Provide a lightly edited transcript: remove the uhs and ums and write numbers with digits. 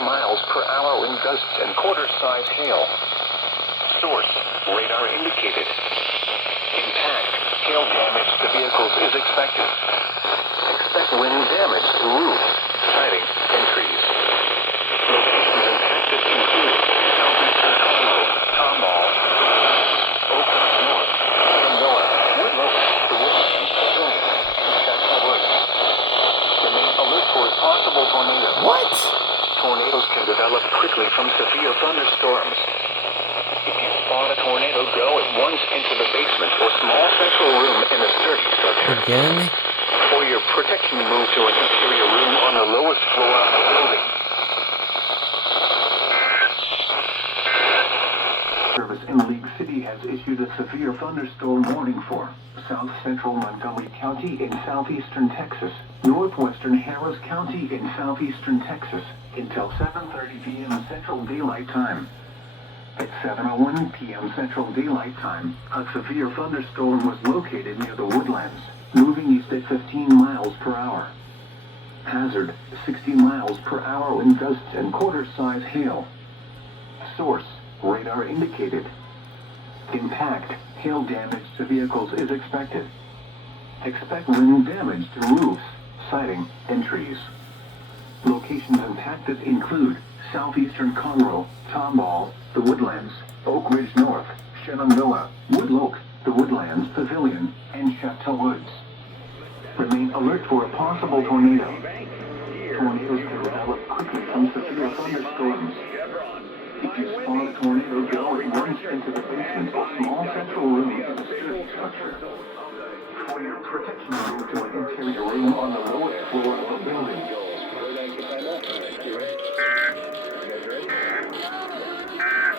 miles per hour wind gusts and quarter-size hail. Source, radar indicated. Impact, hail damage to vehicles is expected. Expect wind damage to roofs, siding, and trees. Locations impacted include southeastern Congo, Tomball, Oak North, Shenandoah, Woodloch, the Woodlands, Pavilion, Chateau Woods. Remain alert for a possible tornado. What? Tornadoes can develop quickly from severe thunderstorms. If you spot a tornado, go at once into the basement or small central room in a sturdy structure. Again? For your protection, move to an interior room on the lowest floor of the building. Service in League City has issued a severe thunderstorm warning for South Central Montgomery County in southeastern Texas, northwestern Harris County in southeastern Texas, until 7:30 p.m. Central Daylight Time. At 7:01 p.m. Central Daylight Time, a severe thunderstorm was located near the Woodlands, moving east at 15 miles per hour. Hazard, 60 miles per hour wind gusts and quarter-size hail. Source, radar indicated. Impact, hail damage to vehicles is expected. Expect wind damage to roofs, siding, and trees. Locations impacted include southeastern Conroe, Tomball, the Woodlands, Oak Ridge North, Shenandoah, Woodloch, the Woodlands Pavilion, and Chateau Woods. Remain alert for a possible tornado. Tornadoes can develop quickly from severe thunderstorms. If you spot a tornado, go at once into the basement or small central room in a sturdy structure. For your protection, move to an interior room on the lowest floor of the building.